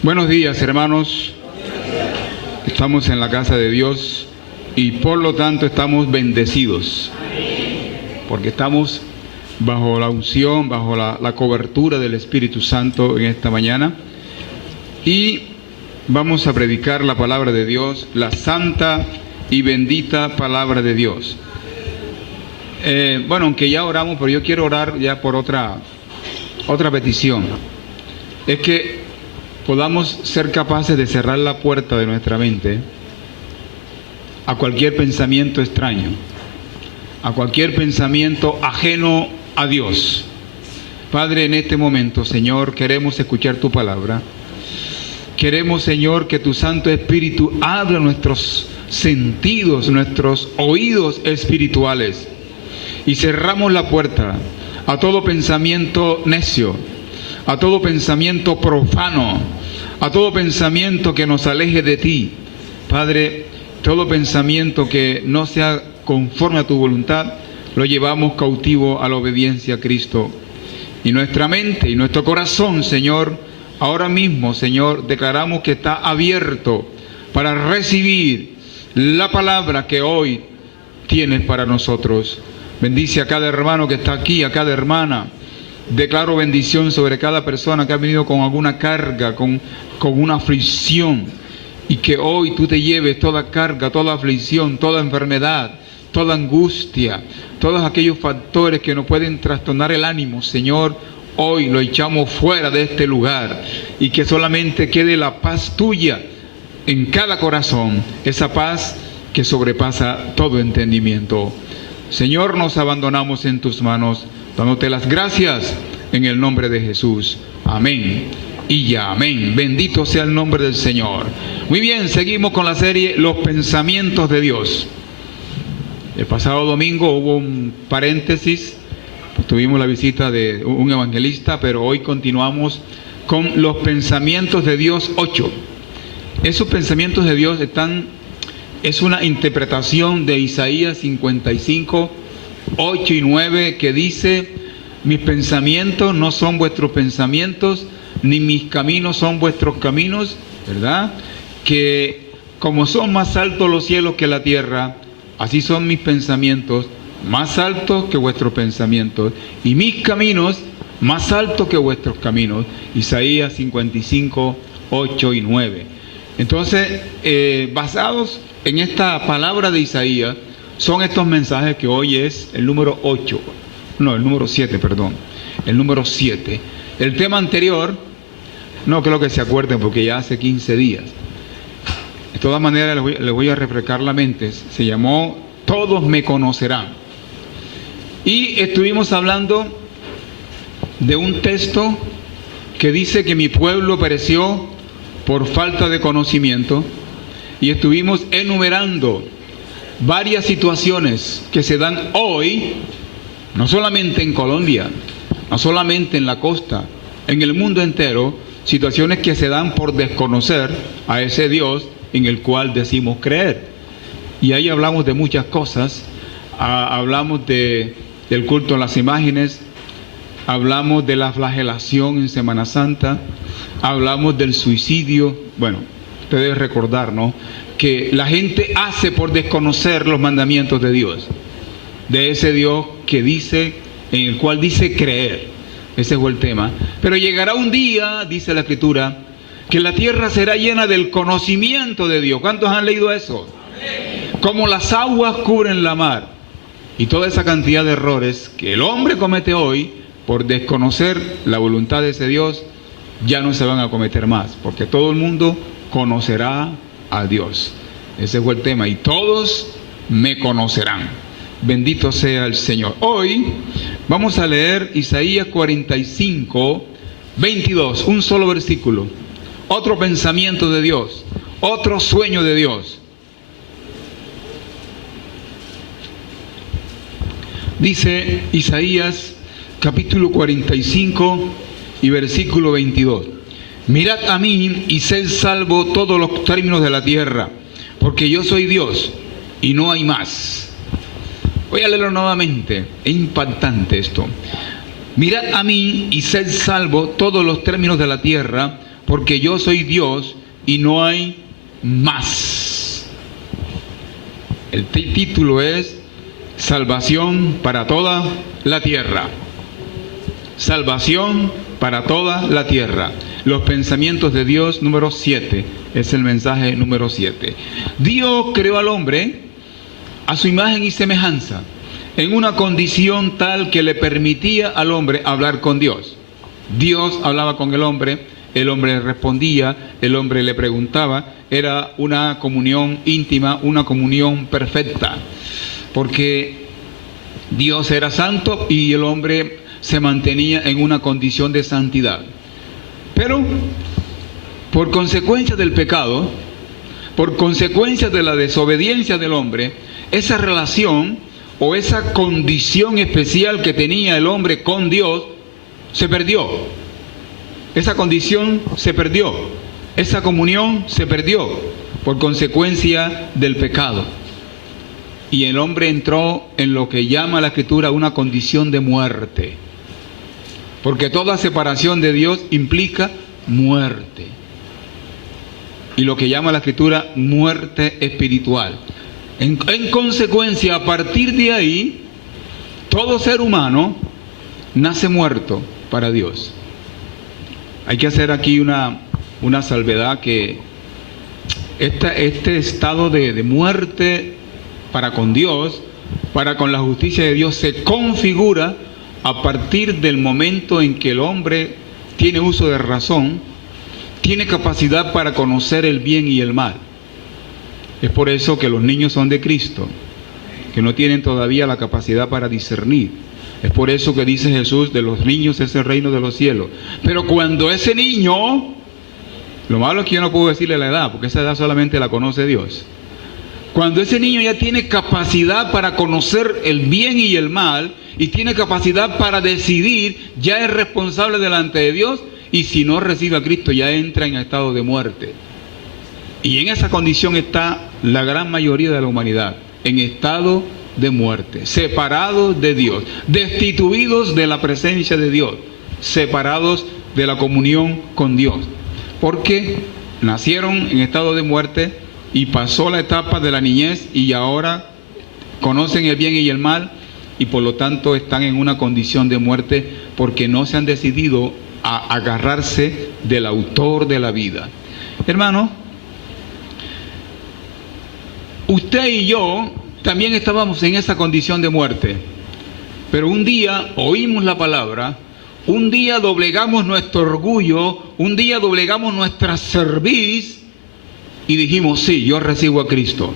Buenos días, hermanos. Estamos en la casa de Dios y por lo tanto estamos bendecidos, porque estamos bajo la unción, bajo la cobertura del Espíritu Santo en esta mañana, y vamos a predicar la palabra de Dios, la santa y bendita palabra de Dios. Aunque ya oramos, pero yo quiero orar ya por otra petición. Es que podamos ser capaces de cerrar la puerta de nuestra mente a cualquier pensamiento extraño, a cualquier pensamiento ajeno a Dios. Padre, en este momento, Señor, queremos escuchar tu palabra. Queremos, Señor, que tu Santo Espíritu abra nuestros sentidos, nuestros oídos espirituales, y cerramos la puerta a todo pensamiento necio, a todo pensamiento profano, a todo pensamiento que nos aleje de ti. Padre, todo pensamiento que no sea conforme a tu voluntad, lo llevamos cautivo a la obediencia a Cristo. Y nuestra mente y nuestro corazón, Señor, ahora mismo, Señor, declaramos que está abierto para recibir la palabra que hoy tienes para nosotros. Bendice a cada hermano que está aquí, a cada hermana. Declaro bendición sobre cada persona que ha venido con alguna carga, con una aflicción, y que hoy tú te lleves toda carga, toda aflicción, toda enfermedad, toda angustia, todos aquellos factores que nos pueden trastornar el ánimo. Señor, hoy lo echamos fuera de este lugar, y que solamente quede la paz tuya en cada corazón, esa paz que sobrepasa todo entendimiento. Señor, nos abandonamos en tus manos, dándote las gracias en el nombre de Jesús. Amén y ya amén. Bendito sea el nombre del Señor. Muy bien, seguimos con la serie Los Pensamientos de Dios. El pasado domingo hubo un paréntesis, tuvimos la visita de un evangelista, pero hoy continuamos con los pensamientos de Dios 8. Esos pensamientos de Dios es una interpretación de Isaías 55, 8 y 9, que dice: mis pensamientos no son vuestros pensamientos, ni mis caminos son vuestros caminos, ¿verdad? Que como son más altos los cielos que la tierra, así son mis pensamientos más altos que vuestros pensamientos, y mis caminos más altos que vuestros caminos. Isaías 55, 8 y 9. Entonces, basados en esta palabra de Isaías, son estos mensajes que hoy es el número 8. No, el número 7, perdón. El número 7. El tema anterior, no creo que se acuerden porque ya hace 15 días. De todas maneras, les voy a refrescar la mente. Se llamó Todos me conocerán. Y estuvimos hablando de un texto que dice que mi pueblo pereció por falta de conocimiento. Y estuvimos enumerando varias situaciones que se dan hoy, no solamente en Colombia, no solamente en la costa, en el mundo entero, situaciones que se dan por desconocer a ese Dios en el cual decimos creer. Y ahí hablamos de muchas cosas. Hablamos del culto a las imágenes, hablamos de la flagelación en Semana Santa, hablamos del suicidio. Bueno, ustedes recordar, ¿no?, que la gente hace por desconocer los mandamientos de Dios, de ese Dios que dice, en el cual dice creer. Ese fue el tema. Pero llegará un día, dice la Escritura, que la tierra será llena del conocimiento de Dios. ¿Cuántos han leído eso? Como las aguas cubren la mar. Y toda esa cantidad de errores que el hombre comete hoy por desconocer la voluntad de ese Dios, ya no se van a cometer más, porque todo el mundo conocerá a Dios. Ese fue el tema. Y todos me conocerán. Bendito sea el Señor. Hoy vamos a leer Isaías 45, 22, un solo versículo. Otro pensamiento de Dios, otro sueño de Dios. Dice Isaías capítulo 45 y versículo 22. Mirad a mí y sed salvo todos los términos de la tierra, porque yo soy Dios y no hay más. Voy a leerlo nuevamente, es impactante esto. Mirad a mí y sed salvo todos los términos de la tierra, porque yo soy Dios y no hay más. El título es Salvación para toda la tierra. Salvación para toda la tierra. Los pensamientos de Dios, número 7. Es el mensaje número 7. Dios creó al hombre a su imagen y semejanza, en una condición tal que le permitía al hombre hablar con Dios. Dios hablaba con el hombre le respondía, el hombre le preguntaba. Era una comunión íntima, una comunión perfecta, porque Dios era santo y el hombre se mantenía en una condición de santidad. Pero por consecuencia del pecado, por consecuencia de la desobediencia del hombre, esa relación o esa condición especial que tenía el hombre con Dios se perdió. Esa condición se perdió. Esa comunión se perdió por consecuencia del pecado. Y el hombre entró en lo que llama la Escritura una condición de muerte. Porque toda separación de Dios implica muerte. Y lo que llama la Escritura muerte espiritual. En consecuencia, a partir de ahí, todo ser humano nace muerto para Dios. Hay que hacer aquí una salvedad, que este estado de muerte para con Dios, para con la justicia de Dios, se configura a partir del momento en que el hombre tiene uso de razón, tiene capacidad para conocer el bien y el mal. Es por eso que los niños son de Cristo, que no tienen todavía la capacidad para discernir. Es por eso que dice Jesús, de los niños es el reino de los cielos. Pero cuando ese niño, lo malo es que yo no puedo decirle la edad, porque esa edad solamente la conoce Dios. Cuando ese niño ya tiene capacidad para conocer el bien y el mal, y tiene capacidad para decidir, ya es responsable delante de Dios, y si no recibe a Cristo ya entra en estado de muerte. Y en esa condición está la gran mayoría de la humanidad, en estado de muerte, separados de Dios, destituidos de la presencia de Dios, separados de la comunión con Dios, porque nacieron en estado de muerte y pasó la etapa de la niñez y ahora conocen el bien y el mal, y por lo tanto están en una condición de muerte porque no se han decidido a agarrarse del autor de la vida. Hermano, usted y yo también estábamos en esa condición de muerte, pero un día oímos la palabra, un día doblegamos nuestro orgullo, un día doblegamos nuestra cerviz y dijimos, sí, yo recibo a Cristo.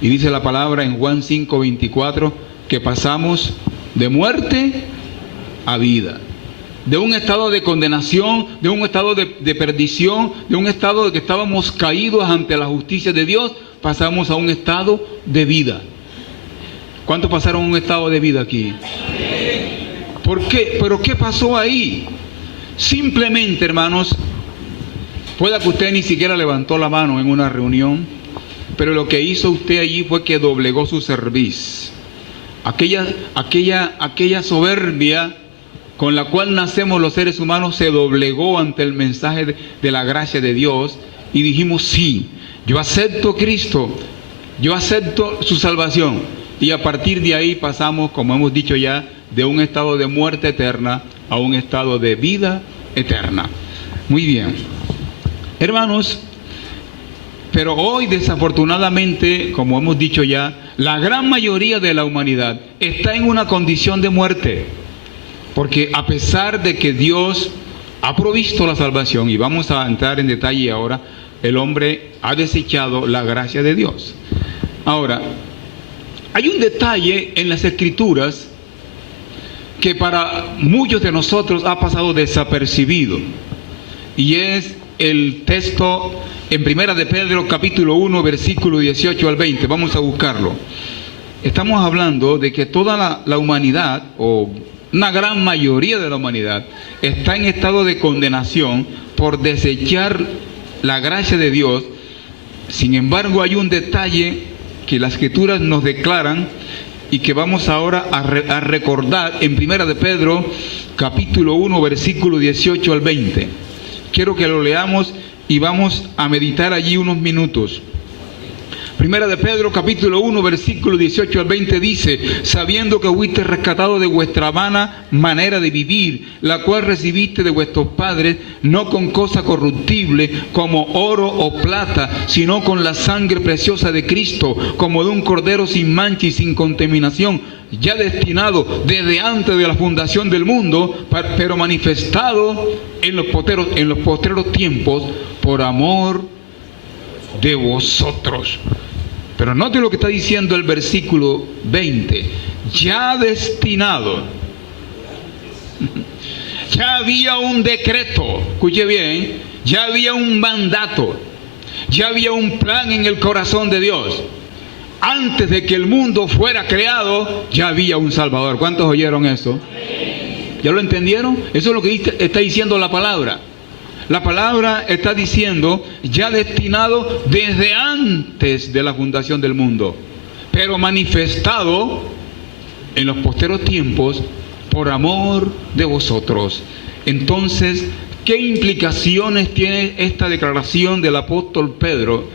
Y dice la palabra en Juan 5:24 que pasamos de muerte a vida, de un estado de condenación, de un estado de perdición, de un estado de que estábamos caídos ante la justicia de Dios, pasamos a un estado de vida. ¿Cuántos pasaron a un estado de vida aquí? ¿Por qué? ¿Pero qué pasó ahí? Simplemente, hermanos, pueda que usted ni siquiera levantó la mano en una reunión, pero lo que hizo usted allí fue que doblegó su cerviz. Aquella soberbia con la cual nacemos los seres humanos se doblegó ante el mensaje de la gracia de Dios y dijimos, sí, yo acepto a Cristo, yo acepto su salvación. Y a partir de ahí pasamos, como hemos dicho ya, de un estado de muerte eterna a un estado de vida eterna. Muy bien. Hermanos, pero hoy desafortunadamente, como hemos dicho ya, la gran mayoría de la humanidad está en una condición de muerte. Porque a pesar de que Dios ha provisto la salvación, y vamos a entrar en detalle ahora, el hombre ha desechado la gracia de Dios. Ahora, hay un detalle en las Escrituras que para muchos de nosotros ha pasado desapercibido, y es el texto en Primera de Pedro capítulo 1 versículo 18 al 20. Vamos a buscarlo. Estamos hablando de que toda la humanidad, o una gran mayoría de la humanidad, está en estado de condenación por desechar la gracia de Dios. Sin embargo, hay un detalle que las Escrituras nos declaran y que vamos ahora a recordar en Primera de Pedro capítulo 1 versículo 18 al 20. quiero que lo leamos y vamos a meditar allí unos minutos. Primera de Pedro, capítulo 1, versículo 18 al 20 dice: sabiendo que fuiste rescatado de vuestra vana manera de vivir, la cual recibiste de vuestros padres, no con cosa corruptible, como oro o plata, sino con la sangre preciosa de Cristo, como de un cordero sin mancha y sin contaminación, ya destinado desde antes de la fundación del mundo, pero manifestado en los postreros tiempos, por amor de vosotros. Pero note lo que está diciendo el versículo 20. Ya destinado. Ya había un decreto. Escuche bien. Ya había un mandato. Ya había un plan en el corazón de Dios. Antes de que el mundo fuera creado, ya había un Salvador. ¿Cuántos oyeron eso? ¿Ya lo entendieron? Eso es lo que está diciendo la palabra. La palabra está diciendo, ya destinado desde antes de la fundación del mundo, pero manifestado en los posteros tiempos por amor de vosotros. Entonces, ¿qué implicaciones tiene esta declaración del apóstol Pedro?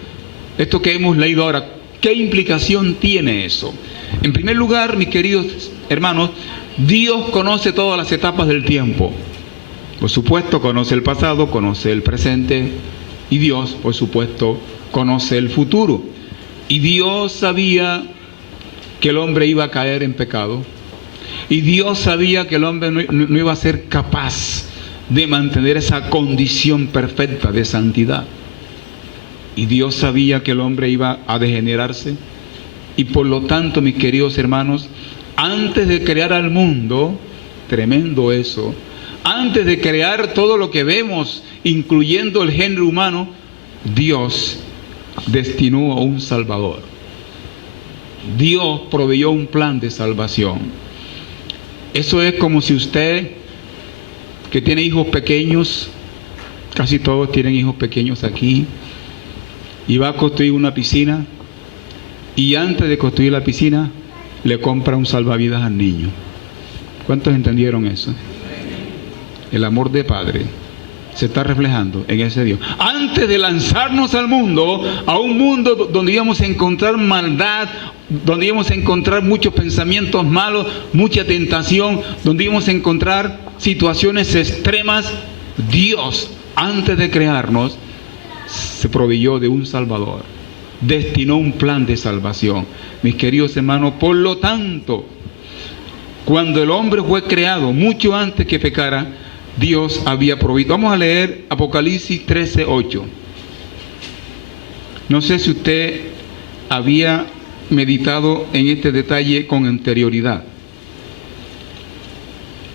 Esto que hemos leído ahora, ¿qué implicación tiene eso? En primer lugar, mis queridos hermanos, Dios conoce todas las etapas del tiempo. Por supuesto, conoce el pasado, conoce el presente, y Dios, por supuesto, conoce el futuro. Y Dios sabía que el hombre iba a caer en pecado, y Dios sabía que el hombre no iba a ser capaz de mantener esa condición perfecta de santidad. Y Dios sabía que el hombre iba a degenerarse, y por lo tanto, mis queridos hermanos, antes de crear al mundo, tremendo eso, antes de crear todo lo que vemos, incluyendo el género humano, Dios destinó a un Salvador. Dios proveyó un plan de salvación. Eso es como si usted, que tiene hijos pequeños, casi todos tienen hijos pequeños aquí, y va a construir una piscina, y antes de construir la piscina, le compra un salvavidas al niño. ¿Cuántos entendieron eso? El amor de Padre se está reflejando en ese Dios. Antes de lanzarnos al mundo, a un mundo donde íbamos a encontrar maldad, donde íbamos a encontrar muchos pensamientos malos, mucha tentación, donde íbamos a encontrar situaciones extremas, Dios, antes de crearnos, se proveyó de un Salvador, destinó un plan de salvación. Mis queridos hermanos, por lo tanto, cuando el hombre fue creado, mucho antes que pecara, Dios había provisto. Vamos a leer Apocalipsis 13:8. No sé si usted había meditado en este detalle con anterioridad,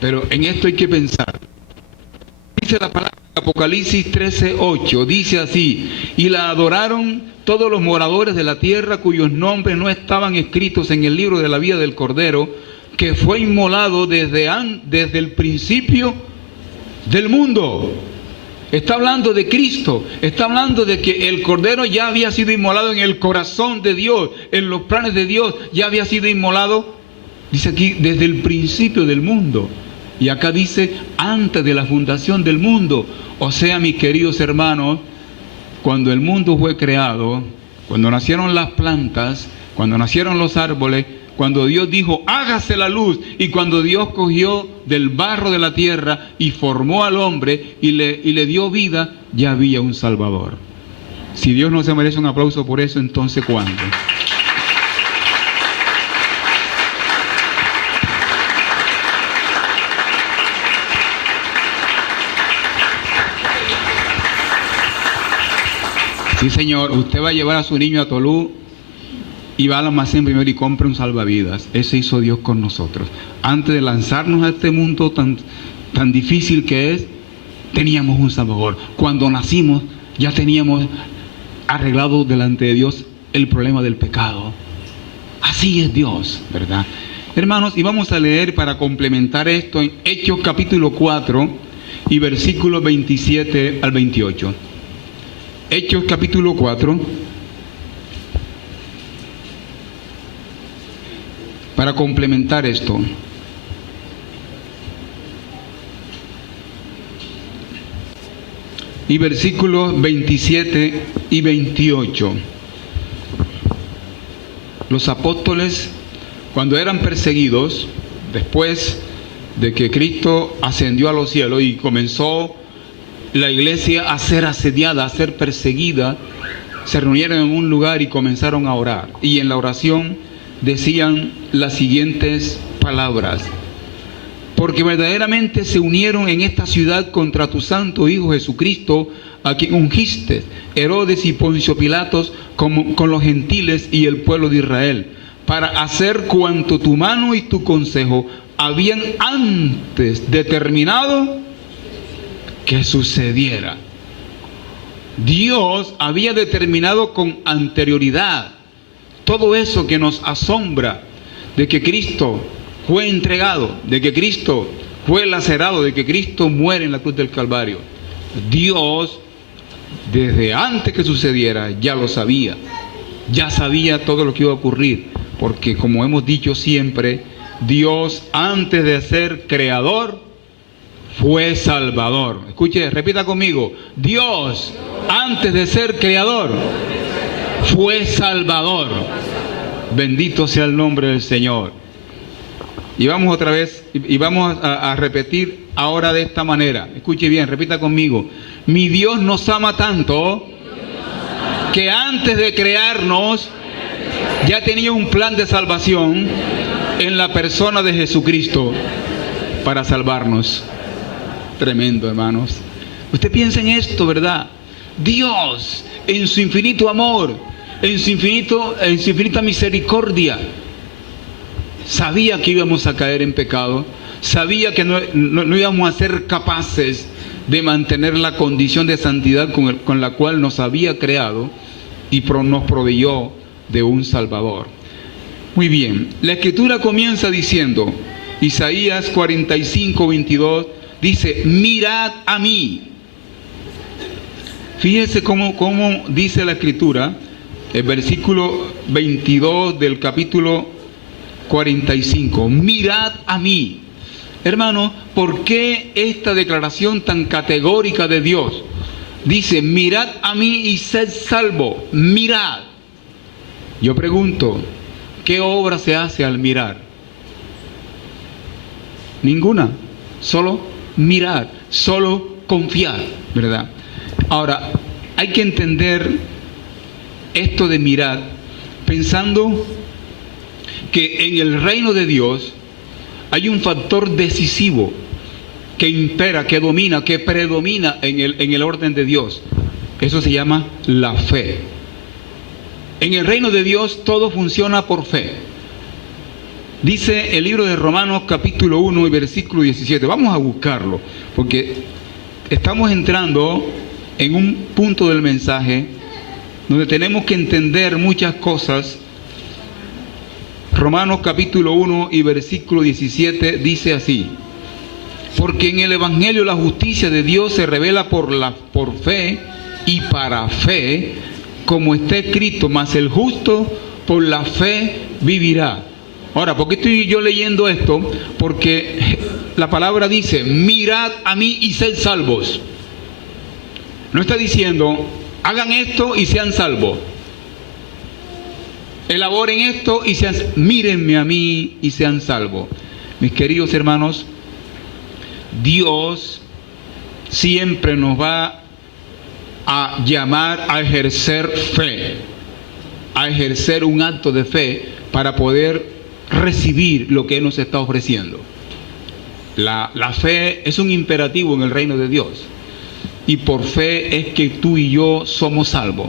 pero en esto hay que pensar. Dice la palabra Apocalipsis 13:8, dice así: y la adoraron todos los moradores de la tierra cuyos nombres no estaban escritos en el libro de la vida del Cordero, que fue inmolado desde el principio del mundo. Está hablando de Cristo, está hablando de que el Cordero ya había sido inmolado en el corazón de Dios, en los planes de Dios, ya había sido inmolado, dice aquí, desde el principio del mundo. Y acá dice, antes de la fundación del mundo. O sea, mis queridos hermanos, cuando el mundo fue creado, cuando nacieron las plantas, cuando nacieron los árboles, cuando Dios dijo, hágase la luz, y cuando Dios cogió del barro de la tierra y formó al hombre y le dio vida, ya había un Salvador. Si Dios no se merece un aplauso por eso, entonces ¿cuándo? Sí, señor, usted va a llevar a su niño a Tolú y va al almacén primero y compra un salvavidas. Eso hizo Dios con nosotros. Antes de lanzarnos a este mundo tan difícil que es, teníamos un Salvador. Cuando nacimos ya teníamos arreglado delante de Dios el problema del pecado. Así es Dios, ¿verdad? Hermanos, y vamos a leer para complementar esto en Hechos capítulo 4 y versículos 27 al 28. Hechos capítulo 4, para complementar esto. y versículos 27 y 28. Los apóstoles, cuando eran perseguidos, después de que Cristo ascendió a los cielos y comenzó la iglesia a ser asediada, a ser perseguida, se reunieron en un lugar y comenzaron a orar. Y en la oración decían las siguientes palabras: porque verdaderamente se unieron en esta ciudad contra tu santo Hijo Jesucristo, a quien ungiste, Herodes y Poncio Pilatos, con los gentiles y el pueblo de Israel, para hacer cuanto tu mano y tu consejo habían antes determinado que sucediera. Dios había determinado con anterioridad todo eso que nos asombra, de que Cristo fue entregado, de que Cristo fue lacerado, de que Cristo muere en la cruz del Calvario. Dios, desde antes que sucediera, ya lo sabía. Ya sabía todo lo que iba a ocurrir, porque como hemos dicho siempre, Dios, antes de ser creador, fue salvador. Escuche, repita conmigo: Dios, antes de ser creador, fue salvador. Bendito sea el nombre del Señor. Y vamos otra vez, y vamos a repetir ahora de esta manera. Escuche bien, repita conmigo: mi Dios nos ama tanto que antes de crearnos ya tenía un plan de salvación en la persona de Jesucristo para salvarnos. Tremendo, hermanos. Usted piensa en esto, ¿verdad? Dios, en su infinito amor, en su infinita misericordia, sabía que íbamos a caer en pecado, sabía que no íbamos a ser capaces de mantener la condición de santidad con la cual nos había creado, y nos proveyó de un Salvador. Muy bien, la Escritura comienza diciendo, Isaías 45:22, dice: mirad a mí. Fíjese cómo dice la Escritura, el versículo 22 del capítulo 45, mirad a mí. Hermano, ¿por qué esta declaración tan categórica de Dios? Dice: mirad a mí y sed salvo. Mirad. Yo pregunto, ¿qué obra se hace al mirar? Ninguna. Solo mirar, solo confiar, ¿verdad? Ahora, hay que entender esto de mirar pensando que en el reino de Dios hay un factor decisivo que impera, que domina, que predomina en el orden de Dios. Eso se llama la fe. En el reino de Dios todo funciona por fe. Dice el libro de Romanos capítulo 1 y versículo 17. Vamos a buscarlo, porque estamos entrando en un punto del mensaje donde tenemos que entender muchas cosas. Romanos capítulo 1 y versículo 17 dice así: porque en el Evangelio la justicia de Dios se revela por fe y para fe, como está escrito, mas el justo por la fe vivirá. Ahora, ¿por qué estoy yo leyendo esto? Porque la palabra dice: mirad a mí y sed salvos. No está diciendo: hagan esto y sean salvos. Elaboren esto y mírenme a mí y sean salvos. Mis queridos hermanos, Dios siempre nos va a llamar a ejercer fe, a ejercer un acto de fe para poder recibir lo que Él nos está ofreciendo. La fe es un imperativo en el reino de Dios, y por fe es que tú y yo somos salvos.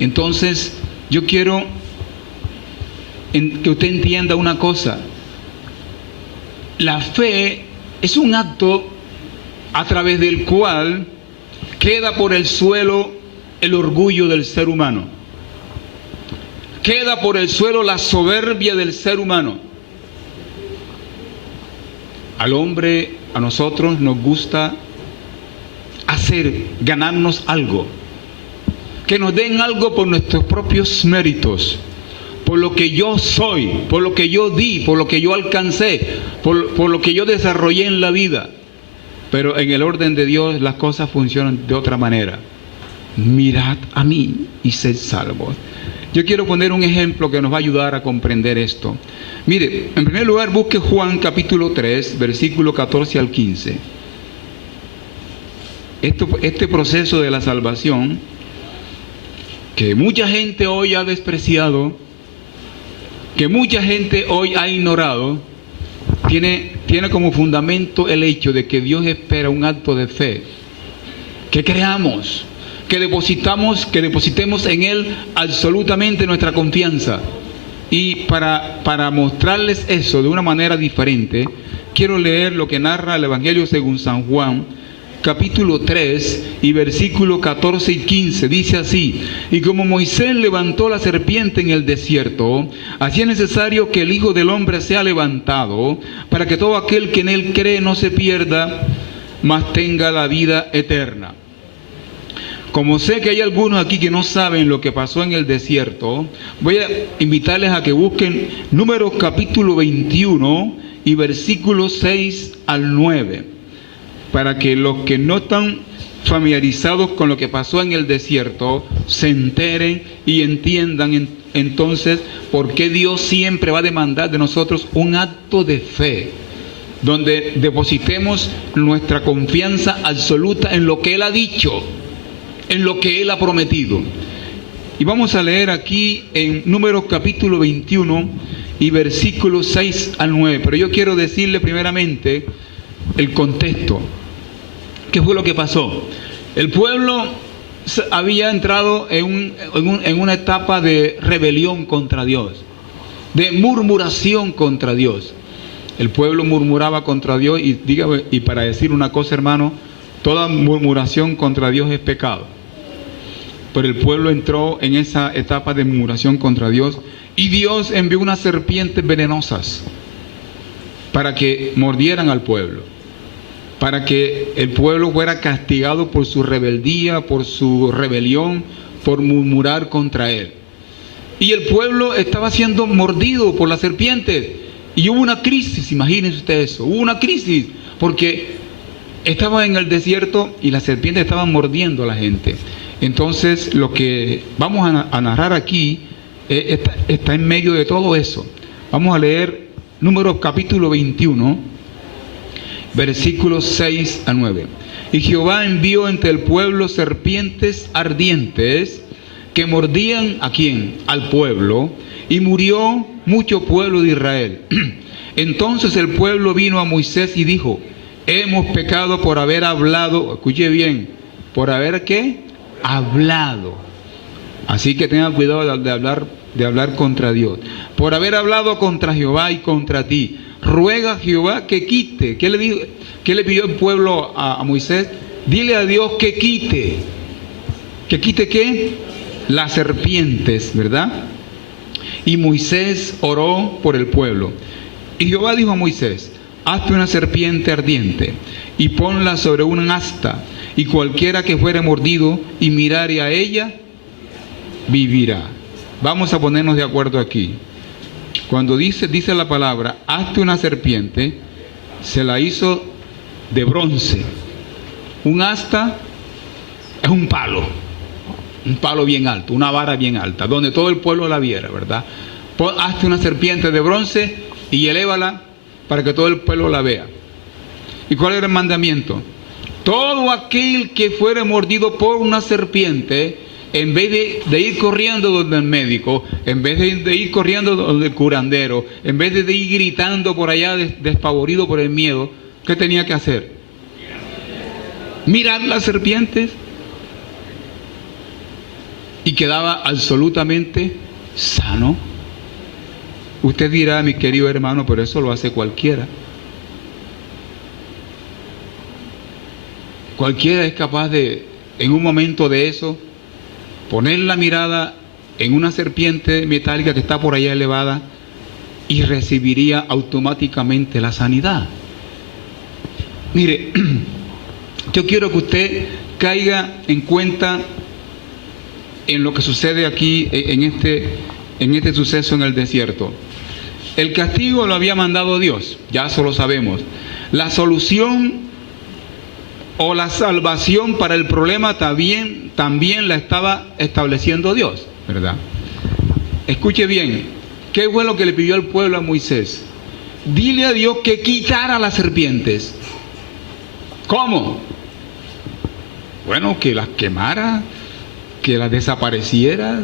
Entonces, yo quiero que usted entienda una cosa: la fe es un acto a través del cual queda por el suelo el orgullo del ser humano, queda por el suelo la soberbia del ser humano. Al hombre, a nosotros nos gusta ganarnos algo, que nos den algo por nuestros propios méritos, por lo que yo soy, por lo que yo di, por lo que yo alcancé, por lo que yo desarrollé en la vida. Pero en el orden de Dios las cosas funcionan de otra manera. Mirad a mí y sed salvos. Yo quiero poner un ejemplo que nos va a ayudar a comprender esto. Mire, en primer lugar, busque Juan capítulo 3, versículo 14 al 15. Este proceso de la salvación, que mucha gente hoy ha despreciado, que mucha gente hoy ha ignorado, tiene como fundamento el hecho de que Dios espera un acto de fe, que creamos, que depositemos en Él absolutamente nuestra confianza. Y para mostrarles eso de una manera diferente, quiero leer lo que narra el Evangelio según San Juan, capítulo 3 y versículos 14 y 15. Dice así: y como Moisés levantó la serpiente en el desierto, así es necesario que el Hijo del Hombre sea levantado, para que todo aquel que en Él cree no se pierda, mas tenga la vida eterna. Como sé que hay algunos aquí que no saben lo que pasó en el desierto, voy a invitarles a que busquen Números capítulo 21 y versículos 6 al 9, para que los que no están familiarizados con lo que pasó en el desierto se enteren y entiendan entonces por qué Dios siempre va a demandar de nosotros un acto de fe, donde depositemos nuestra confianza absoluta en lo que Él ha dicho, en lo que Él ha prometido. Y vamos a leer aquí en Números capítulo 21 y versículos 6 al 9. Pero yo quiero decirle primeramente el contexto. ¿Qué fue lo que pasó? El pueblo había entrado en una etapa de rebelión contra Dios, de murmuración contra Dios. El pueblo murmuraba contra Dios y para decir una cosa, hermano, toda murmuración contra Dios es pecado. Pero el pueblo entró en esa etapa de murmuración contra Dios y Dios envió unas serpientes venenosas para que mordieran al pueblo, para que el pueblo fuera castigado por su rebeldía, por su rebelión, por murmurar contra Él. Y el pueblo estaba siendo mordido por las serpientes y hubo una crisis. Imagínense ustedes eso, hubo una crisis porque estaba en el desierto y las serpientes estaban mordiendo a la gente. Entonces lo que vamos a narrar aquí está en medio de todo eso. Vamos a leer Números capítulo 21, versículos 6 a 9. Y Jehová envió entre el pueblo serpientes ardientes que mordían ¿a quién? Al pueblo, y murió mucho pueblo de Israel. Entonces el pueblo vino a Moisés y dijo: hemos pecado por haber hablado, escuche bien, por haber ¿qué? Hablado. Así que tengan cuidado de hablar contra Dios. Por haber hablado contra Jehová y contra ti. Ruega a Jehová que quite. ¿Qué le dijo? ¿Qué le pidió el pueblo a Moisés? Dile a Dios que quite. ¿Que quite qué? Las serpientes, ¿verdad? Y Moisés oró por el pueblo. Y Jehová dijo a Moisés: hazte una serpiente ardiente y ponla sobre un asta, y cualquiera que fuere mordido y mirare a ella, vivirá. Vamos a ponernos de acuerdo aquí. Cuando dice la palabra, hazte una serpiente, se la hizo de bronce. Un asta es un palo bien alto, una vara bien alta, donde todo el pueblo la viera, ¿verdad? Hazte una serpiente de bronce y elévala para que todo el pueblo la vea. ¿Y cuál era el mandamiento? Todo aquel que fuere mordido por una serpiente, en vez de ir corriendo donde el médico, en vez de ir corriendo donde el curandero, en vez de ir gritando por allá despavorido por el miedo, ¿qué tenía que hacer? Mirar las serpientes. Y quedaba absolutamente sano. Usted dirá, mi querido hermano, pero eso lo hace cualquiera. Cualquiera es capaz de, en un momento de eso, poner la mirada en una serpiente metálica que está por allá elevada y recibiría automáticamente la sanidad. Mire, yo quiero que usted caiga en cuenta en lo que sucede aquí, en este suceso en el desierto. El castigo lo había mandado Dios, ya eso lo sabemos. La solución o la salvación para el problema también la estaba estableciendo Dios, ¿verdad? Escuche bien, ¿qué fue lo que le pidió al pueblo a Moisés? Dile a Dios que quitara las serpientes. ¿Cómo? Bueno, que las quemara, que las desapareciera,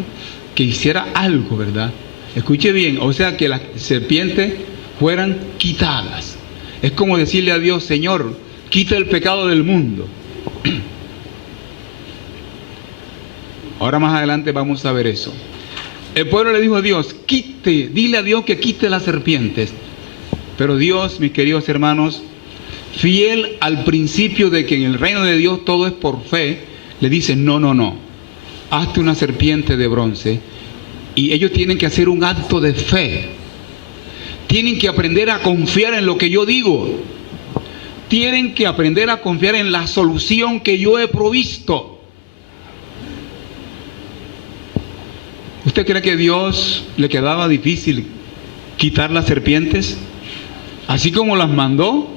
que hiciera algo, ¿verdad? Escuche bien, o sea, que las serpientes fueran quitadas. Es como decirle a Dios, Señor, quita el pecado del mundo. Ahora más adelante vamos a ver eso. El pueblo le dijo a Dios, dile a Dios que quite las serpientes. Pero Dios, mis queridos hermanos, fiel al principio de que en el reino de Dios todo es por fe, le dice, no, hazte una serpiente de bronce. Y ellos tienen que hacer un acto de fe. Tienen que aprender a confiar en lo que yo digo. Tienen que aprender a confiar en la solución que yo he provisto. ¿Usted cree que a Dios le quedaba difícil quitar las serpientes? Así como las mandó,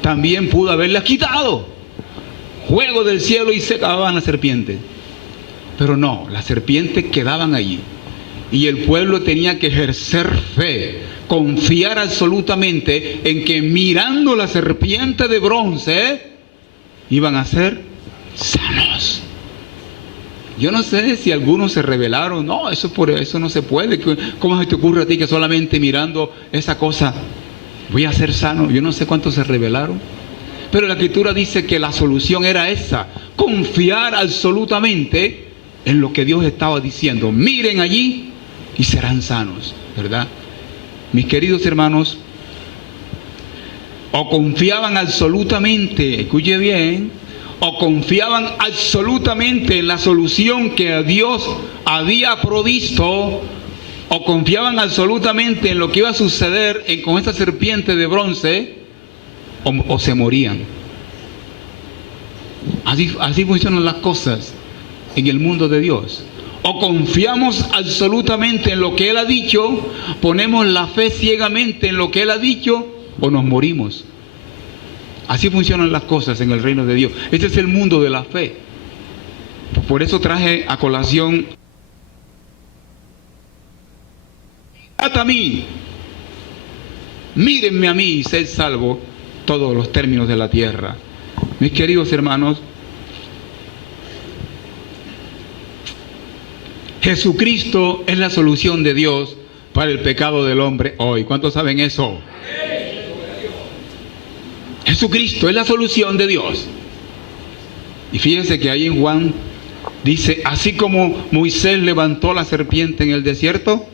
también pudo haberlas quitado. Fuego del cielo y se acababan las serpientes. Pero no, las serpientes quedaban allí. Y el pueblo tenía que ejercer fe, confiar absolutamente en que mirando la serpiente de bronce, iban a ser sanos. Yo no sé si algunos se rebelaron. No, por eso no se puede. ¿Cómo se te ocurre a ti que solamente mirando esa cosa voy a ser sano? Yo no sé cuántos se rebelaron. Pero la Escritura dice que la solución era esa: confiar absolutamente en lo que Dios estaba diciendo. Miren allí y serán sanos, ¿verdad? Mis queridos hermanos, o confiaban absolutamente, escuche bien, o confiaban absolutamente en la solución que Dios había provisto, o confiaban absolutamente en lo que iba a suceder con esta serpiente de bronce, o se morían. Así funcionan las cosas en el mundo de Dios. O confiamos absolutamente en lo que Él ha dicho, ponemos la fe ciegamente en lo que Él ha dicho, o nos morimos. Así funcionan las cosas en el reino de Dios. Este es el mundo de la fe. Por eso traje a colación: mirad a mí, mírenme a mí y sed salvo todos los términos de la tierra. Mis queridos hermanos, Jesucristo es la solución de Dios para el pecado del hombre hoy. ¿Cuántos saben eso? Jesucristo es la solución de Dios. Y fíjense que ahí en Juan dice, así como Moisés levantó la serpiente en el desierto,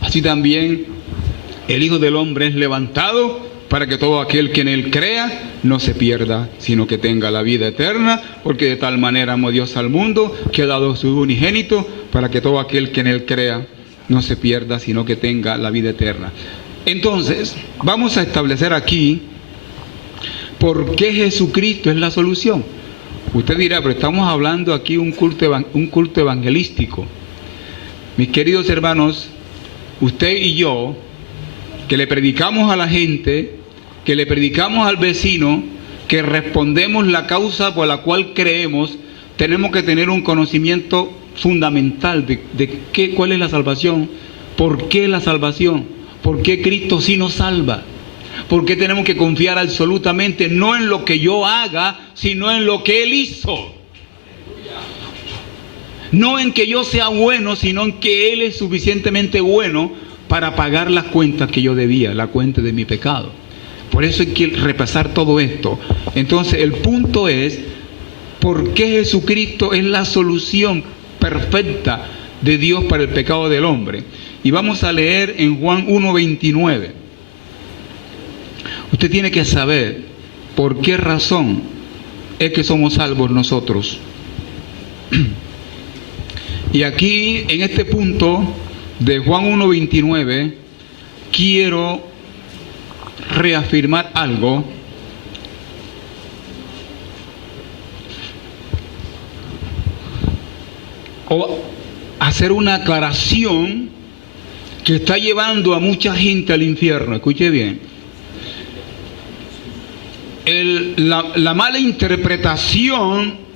así también el Hijo del Hombre es levantado para que todo aquel que en Él crea no se pierda, sino que tenga la vida eterna, porque de tal manera amó Dios al mundo, que ha dado su unigénito, para que todo aquel que en Él crea no se pierda, sino que tenga la vida eterna. Entonces, vamos a establecer aquí por qué Jesucristo es la solución. Usted dirá, pero estamos hablando aquí un culto evangelístico. Mis queridos hermanos, usted y yo, que le predicamos a la gente, que le predicamos al vecino, que respondemos la causa por la cual creemos, tenemos que tener un conocimiento fundamental de cuál es la salvación, por qué la salvación, por qué Cristo sí nos salva, por qué tenemos que confiar absolutamente no en lo que yo haga, sino en lo que Él hizo. No en que yo sea bueno, sino en que Él es suficientemente bueno para pagar las cuentas que yo debía, la cuenta de mi pecado. Por eso hay que repasar todo esto. Entonces el punto es, ¿por qué Jesucristo es la solución perfecta de Dios para el pecado del hombre? Y vamos a leer en Juan 1:29. Usted tiene que saber por qué razón es que somos salvos nosotros. Y aquí, en este punto de Juan 1:29, quiero reafirmar algo o hacer una aclaración que está llevando a mucha gente al infierno. Escuche bien. El la mala interpretación